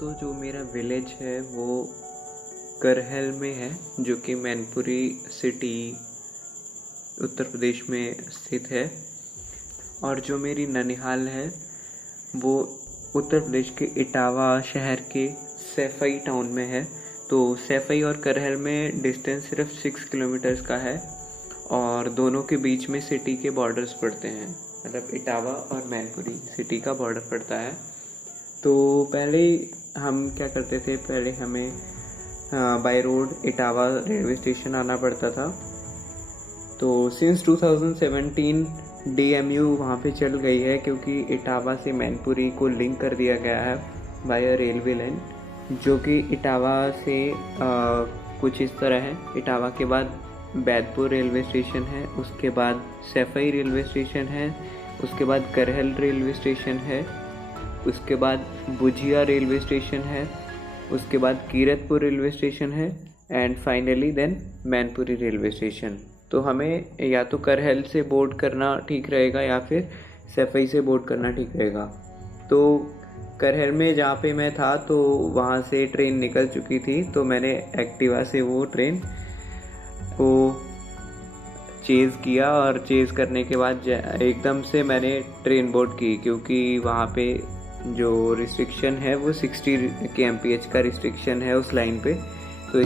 दोस्तों, जो मेरा विलेज है वो करहल में है, जो कि मैनपुरी सिटी उत्तर प्रदेश में स्थित है। और जो मेरी ननिहाल है वो उत्तर प्रदेश के इटावा शहर के सैफई टाउन में है। तो सैफई और करहल में डिस्टेंस सिर्फ 6 किलोमीटर्स का है और दोनों के बीच में सिटी के बॉर्डर्स पड़ते हैं, मतलब इटावा और मैनपुरी सिटी का बॉर्डर पड़ता है। तो पहले हम क्या करते थे, पहले हमें by road Etawah railway station आना पड़ता था। तो सिंस 2017 DMU वहाँ पे चल गई है, क्योंकि इटावा से मैनपुरी को लिंक कर दिया गया है बाय रेलवे लाइन, जो कि इटावा से कुछ इस तरह है। इटावा के बाद बैदपुर रेलवे स्टेशन है, उसके बाद सैफई रेलवे स्टेशन है, उसके बाद करहल रेलवे स्टेशन है, उसके बाद बुझिया रेलवे स्टेशन है, उसके बाद कीरतपुर रेलवे स्टेशन है and finally then Mainpuri railway station. तो हमें या तो करहल से बोर्ड करना ठीक रहेगा या फिर सैफई से बोर्ड करना ठीक रहेगा। तो करहल में जहाँ पे मैं था तो वहाँ से ट्रेन निकल चुकी थी, तो मैंने एक्टिवा से वो ट्रेन को चेज़ किया और चेज़ करने के बाद एकदम से मैंने ट्रेन बोर्ड की, क्योंकि वहाँ पे जो रिस्ट्रिक्शन है वो 60 kmph का रिस्ट्रिक्शन है उस लाइन पे। तो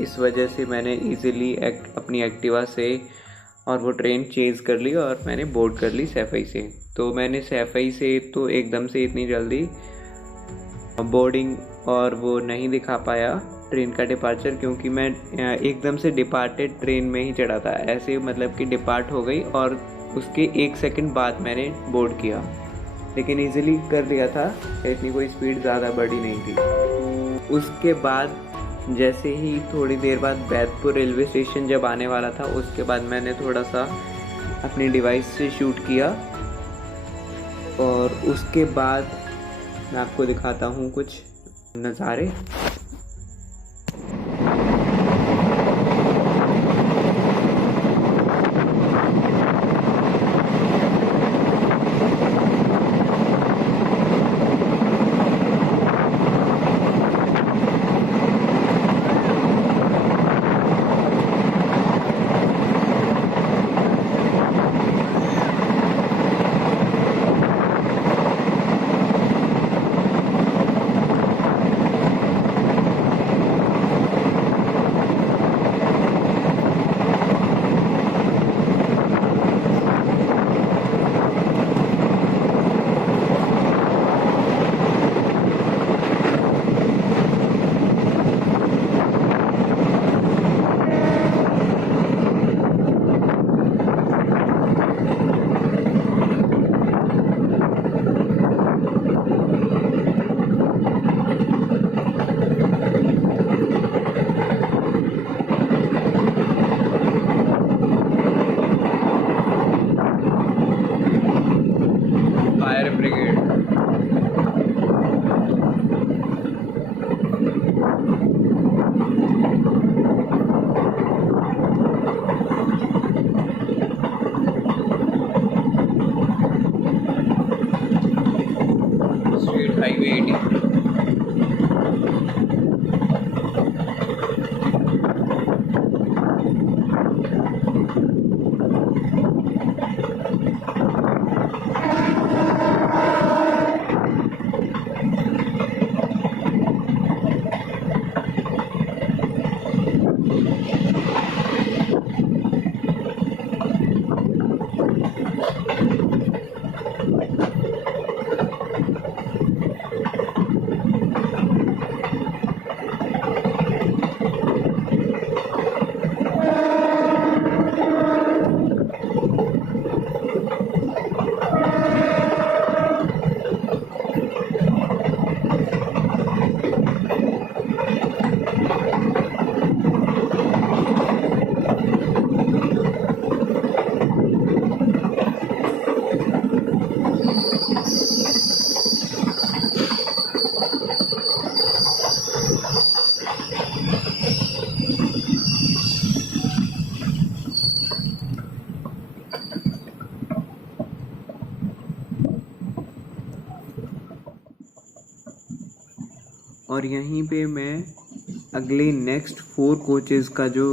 इस वजह से मैंने इजीली अपनी एक्टिवा से और वो ट्रेन चेज़ कर ली और मैंने बोर्ड कर ली सैफई से। तो मैंने सैफई से तो एकदम से इतनी जल्दी बोर्डिंग और वो नहीं दिखा पाया ट्रेन का डिपार्चर, क्योंकि मैं एकदम से डिपार्टेड ट्रेन में ही चढ़ा था। ऐसे मतलब कि डिपार्ट हो गई और उसके 1 सेकंड बाद मैंने बोर्ड किया, लेकिन इजीली कर दिया था, इतनी कोई स्पीड ज़्यादा बड़ी नहीं थी। उसके बाद जैसे ही थोड़ी देर बाद बैदपुर रेलवे स्टेशन जब आने वाला था, उसके बाद मैंने थोड़ा सा अपनी डिवाइस से शूट किया और उसके बाद मैं आपको दिखाता हूँ कुछ नज़ारे। और यहीं पे मैं अगले नेक्स्ट 4 कोचेज़ का जो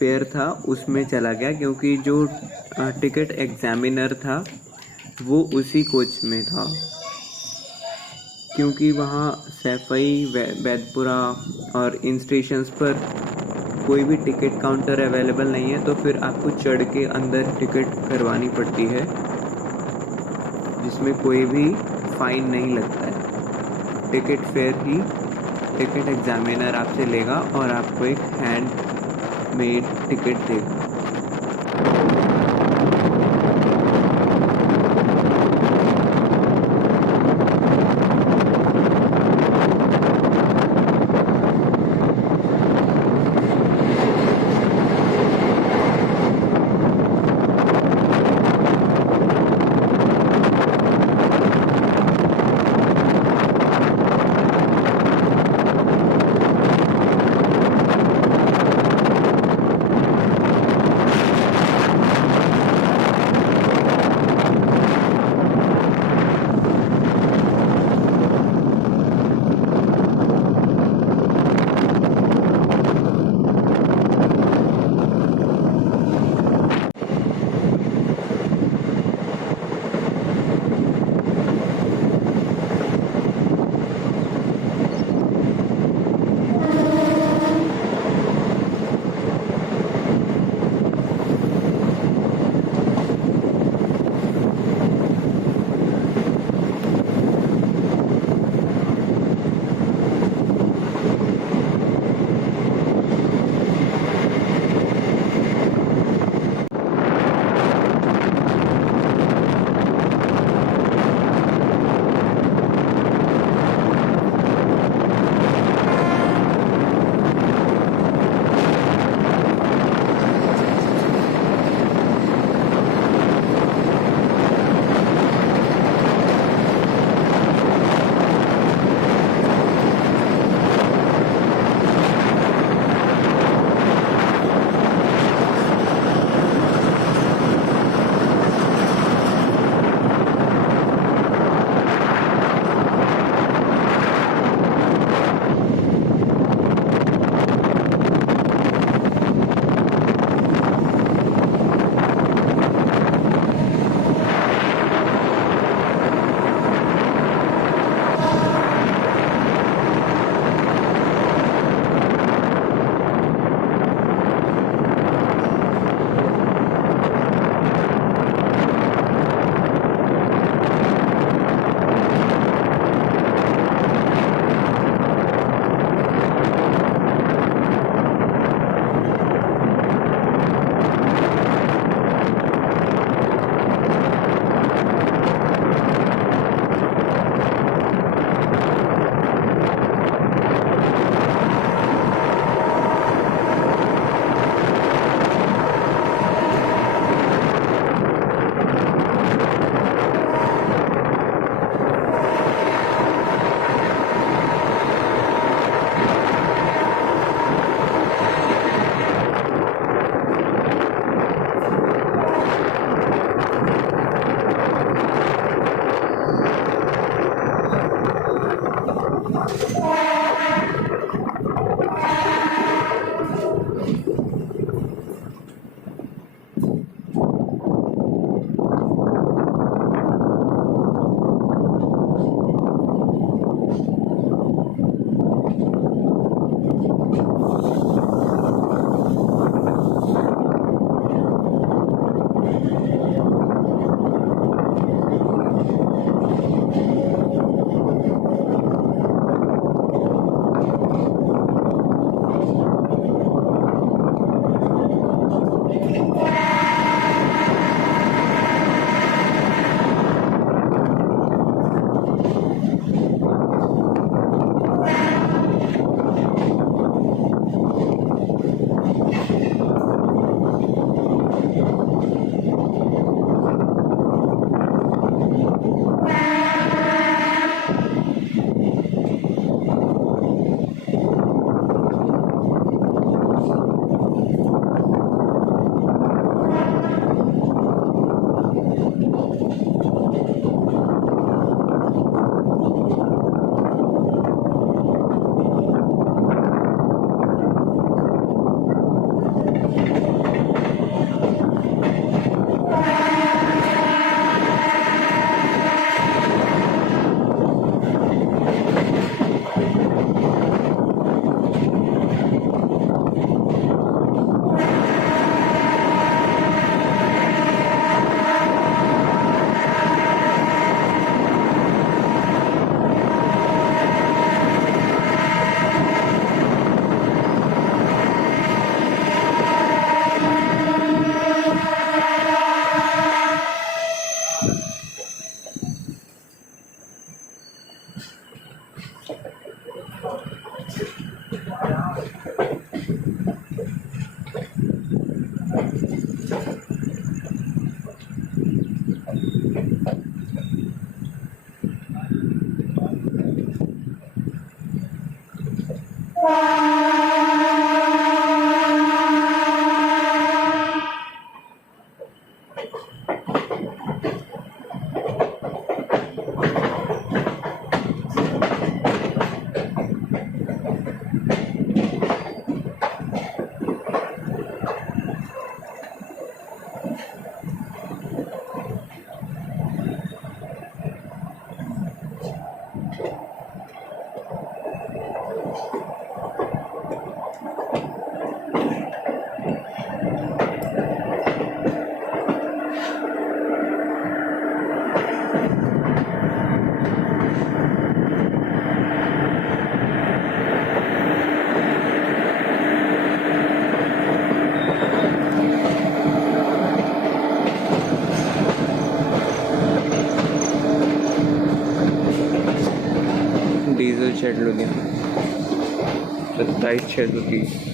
पेयर था उसमें चला गया, क्योंकि जो टिकट एग्ज़ामिनर था वो उसी कोच में था। क्योंकि वहाँ सैफई, बैदपुरा और इन स्टेशंस पर कोई भी टिकट काउंटर अवेलेबल नहीं है, तो फिर आपको चढ़ के अंदर टिकट करवानी पड़ती है, जिसमें कोई भी फ़ाइन नहीं लगता है। टिकट फेयर ही टिकट एग्ज़ामिनर आपसे लेगा और आपको एक हैंड मेड टिकट देगा। Diesel shed Ludhiana 27,630।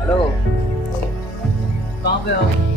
हेलो, कहाँ पे हो?